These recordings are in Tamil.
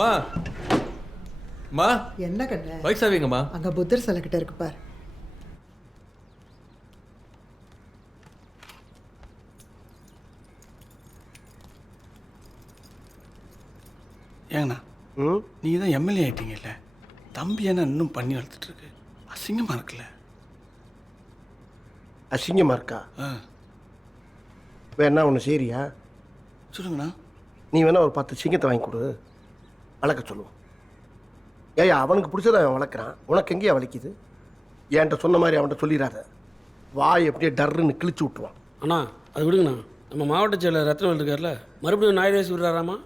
அம்மா அம்மா என்ன கண்ணு? பைக் சாவிங்கம்மா. அங்க புத்தர் சிலை கிட்ட இருக்கு பார். ஏங்கண்ணா நீங்கள் தான் எம்எல்ஏ ஆகிட்டீங்கல்ல, தம்பி என்ன இன்னும் பண்ணி வளர்த்துட்ருக்கு, அசிங்கமாக இருக்குல்ல? அசிங்கமாக இருக்கா? வேணா ஒன்று சரியா சொல்லுங்கண்ணா. நீ வேணா ஒரு 10 சிங்கத்தை வாங்கி கொடு, வளர்க்க சொல்லுவோம். ஏயா அவனுக்கு பிடிச்சத அவன் வளர்க்குறான், உனக்கு எங்கேயா வலிக்குது? என்கிட்ட சொன்ன மாதிரி அவன்கிட்ட சொல்லிடாத, வாய் எப்படியே டர்ருன்னு கிழிச்சு விட்டுருவான். அண்ணா அது விடுங்கண்ணா. நம்ம மாவட்ட செயலர் ரத்னவேல் இருக்கார்ல, மறுபடியும் நாய் ரேஸ் விடுறாராமா?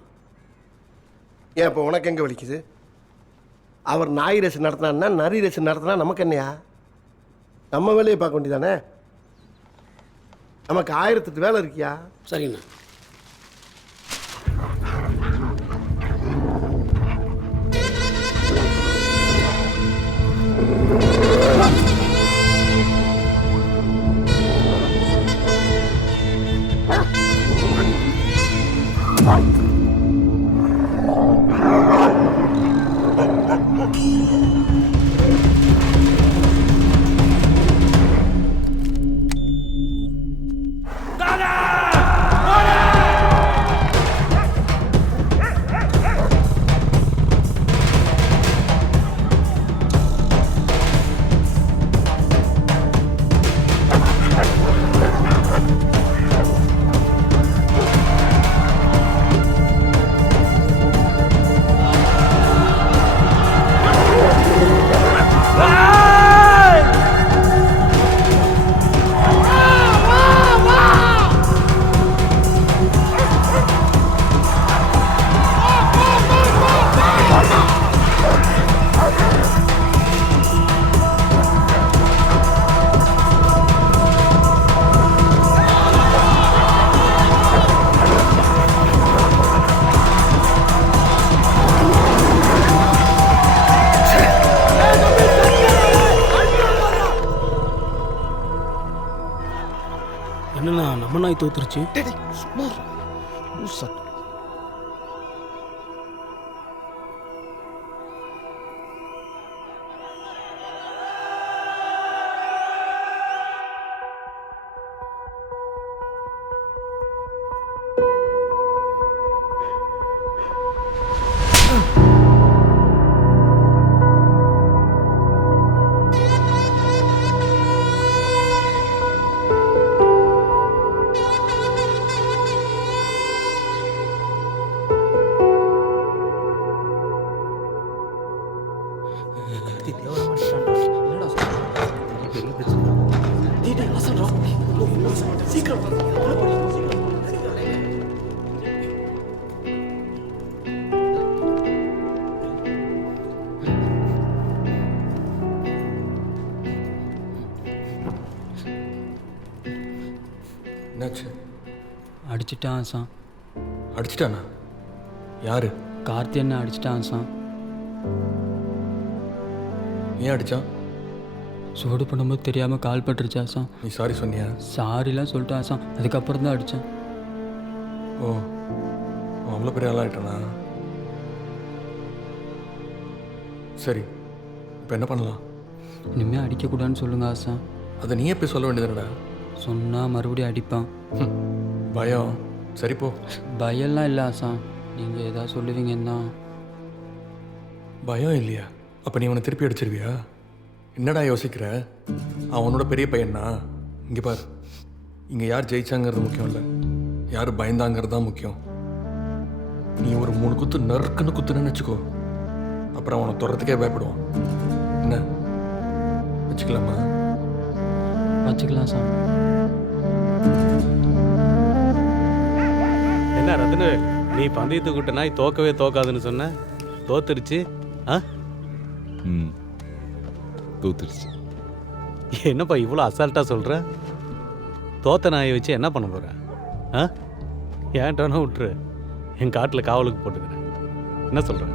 ஏன் இப்போ உனக்கு எங்கே வலிக்குது? அவர் நாய் ரேஸ் நடத்தினா நரி ரேஸ் நடத்தினா நமக்கு என்னையா? நம்ம வேலையை பார்க்க வேண்டியதானே? நமக்கு 1008 வேலை இருக்கியா? சரிங்கண்ணா. என்னண்ணா நம்ம நாய் தோத்துருச்சு. என்னாச்சு? அடிச்சிட்டான் சார். அடிச்சிட்டானா? யாரு? கார்த்தி என்ன அடிச்சிட்டான் சார். ஏன் அடிச்சான்? சூடு பண்ணும்போது தெரியாமல் கால் பட்டுருச்சா சார். நீ சாரி சொன்னியா? சாரிலாம் சொல்லிட்டான் சார், அதுக்கப்புறம் தான் அடித்தேன். ஓ, அவ்வளோ பெரிய ஆளாயிட்டானா? சரி, இப்போ என்ன பண்ணலாம்? இனிமேல் அடிக்கக்கூடாதுன்னு சொல்லுங்க ஆசா. அதை நீயே போய் சொல்ல வேண்டியதுடா. சொன்னால் மறுபடியும் அடிப்பான். பயம். சரி போ. பயம்லாம் இல்லை ஆசா, நீங்கள் எதாவது சொல்லுவீங்கன்னா. பயம் இல்லையா? அப்போ நீ அவனை திருப்பி அடிச்சிருவியா? என்னடா யோசிக்கிற? அவனோட பெரிய பையனா? இங்கே பார், இங்கே யார் ஜெயிச்சாங்கிறது முக்கியம் இல்லை, யார் பயந்தாங்கிறது தான் முக்கியம். நீ ஒரு 3 குத்து நறுக்குன்னு குத்துன்னு வச்சுக்கோ, அப்புறம் அவனை தொடரத்துக்கே பயப்படுவான். என்ன வச்சுக்கலாமா? வச்சுக்கலாம் சார். என்ன ரத்னவேல், நீ பந்தயத்து கூட்ட நாய் தோக்கவே தோக்காதுன்னு சொன்ன, தோத்துருச்சு. தோத்துருச்சு. என்னப்பா இவ்வளோ அசால்ட்டாக சொல்கிற? தோத்த நாயை வச்சு என்ன பண்ண போகிற? ஏன்ட்டானோ விட்டுரு, என் காட்டில் காவலுக்கு போட்டுக்கிறேன். என்ன சொல்கிறேன்?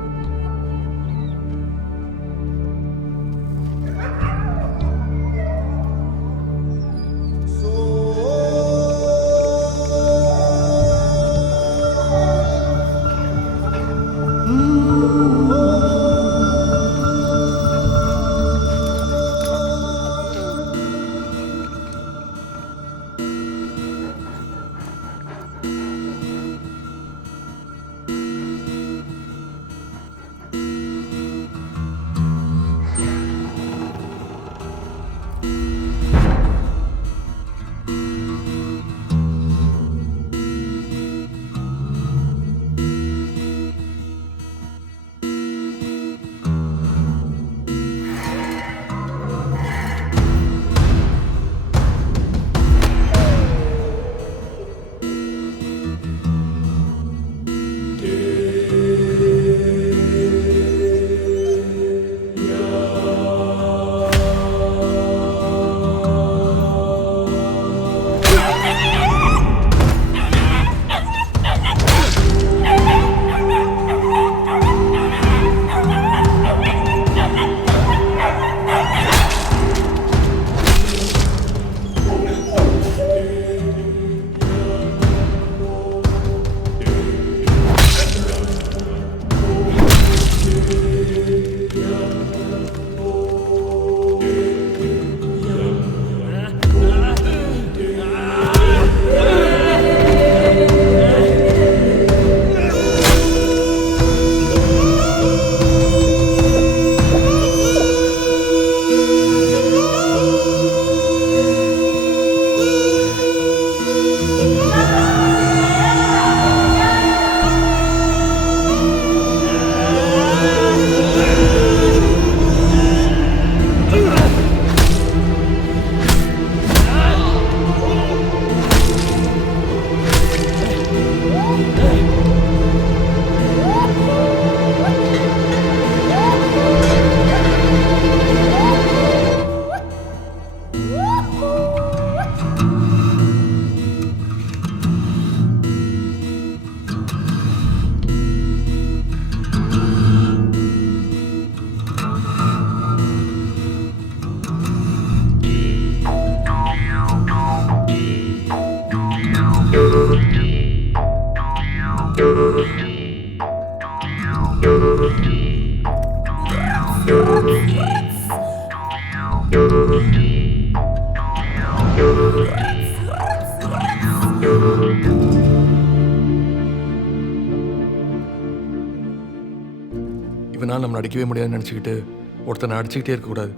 இவனால் நம்மளை அடிக்கவே முடியாதுன்னு நினச்சிக்கிட்டு ஒருத்தனை அடிச்சுக்கிட்டே இருக்கக்கூடாது.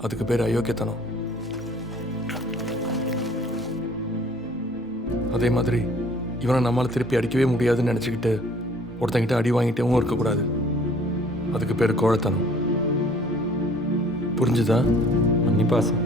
அதுக்கு பேர் அயோக்கியத்தனம். அதே மாதிரி இவனை நம்மளால் திருப்பி அடிக்கவே முடியாதுன்னு நினச்சிக்கிட்டு ஒருத்தங்கிட்ட அடி வாங்கிட்டேவும் இருக்கக்கூடாது. அதுக்கு பேர் கோழைத்தனம். புரிஞ்சுதா? மன்னிப்பா ஆசான்.